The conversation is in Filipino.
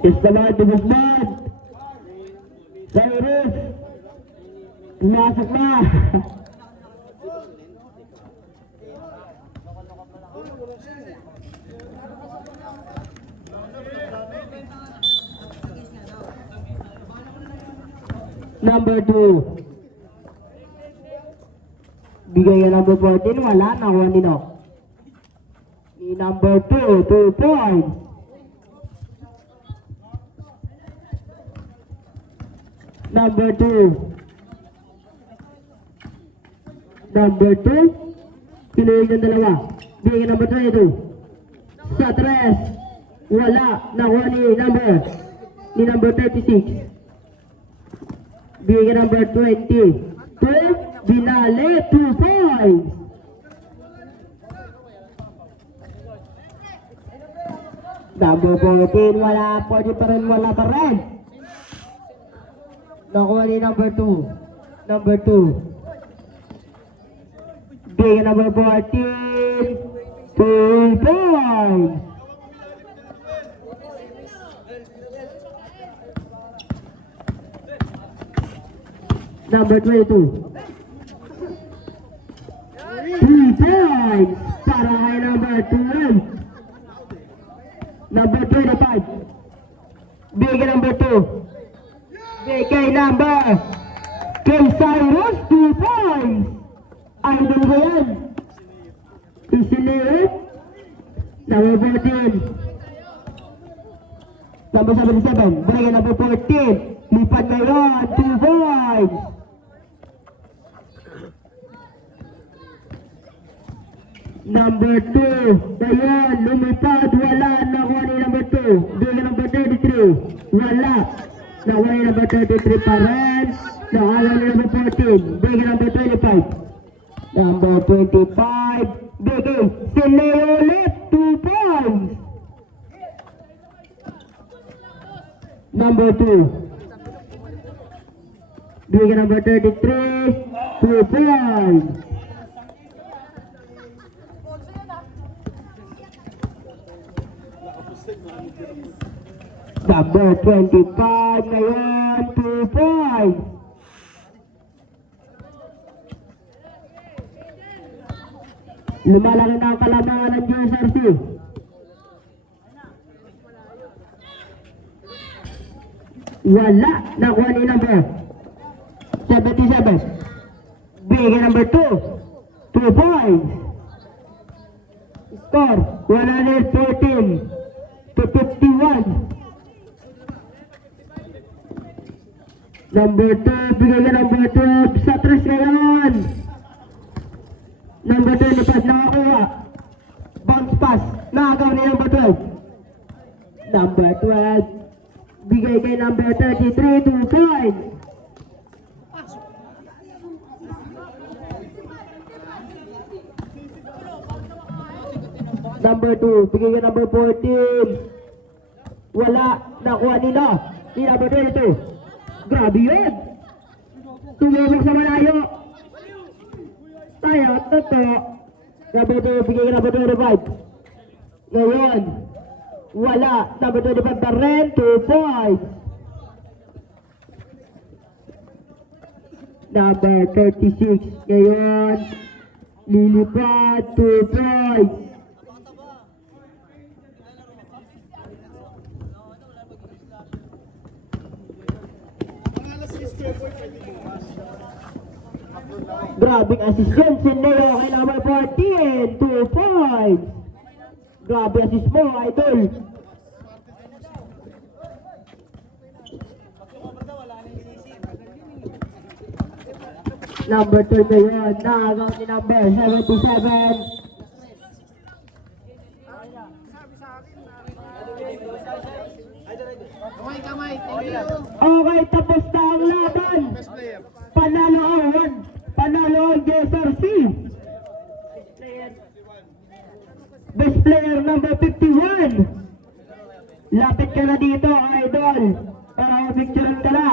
Istaman, Tugusman. Cyrus. Pumasok na. Number 2. Bigay ka number 14, wala, nakuha ni Nock. Ni number 2, 2 points. Number 2. Number 2. Pinuhin yung dalawa. Bigay ka number 22. Sa 3. Wala, nakuha ni number 36. Bigay ka number 20. 2. Binali, 2 points. Number 14, wala pa rin. Nakuha ni number 2. Number 2. Bigay number 14. 2 points. Number 22. 3 points para kay number 12. Number 25. Bigay number 2. Bigay number kay Cyrus, 2 points. Idol ko yan. Isiliit. Number 14. Number 77. Bigay number 14. Lipad na yun, 2 points. Number 2, ayan, lumipad, wala, nakuha ni number 2. Bigay number 33, wala, nakuha ni number 33 pa rin, nakuha ni number 14. Bigay number 25. Number 25, bigay, sinay ulit, 2 points. Number 2, bigay number 33, 2 points. Number 25 ngayon, 2 points. Lumalaki na ang kalamangan ng JSRC. Wala, nakuha ni number 77. Bigay number 2, 2 points. Score, 114 to 51. Number 2, bigay ka number 12 sa 3 ngayon. Number 25, nakakuha. Bounce pass, nakagaw ni number 12. Number 12, bigay kay number 33, 2 points. Number 2, bigay kay number 14. Wala, nakuha nila. Ni number 22. Grabe yun! Tumulong sa malayo! Tayo, toto! Number 2, bigay ka number 25. Ngayon, wala. Number 25 na rin, 2 points. Number 36. Ngayon, lilipad, 2 points. Grabing assist yun, Sineo kay number 14, 2 points. Grabe assist mo, idol. Number 2 na yun, nakagaw ni number 77. Okay, tapos na ang laban. Panalo ang JSRC. Best player number 51. Lapit ka na dito, idol. Para picture ka na.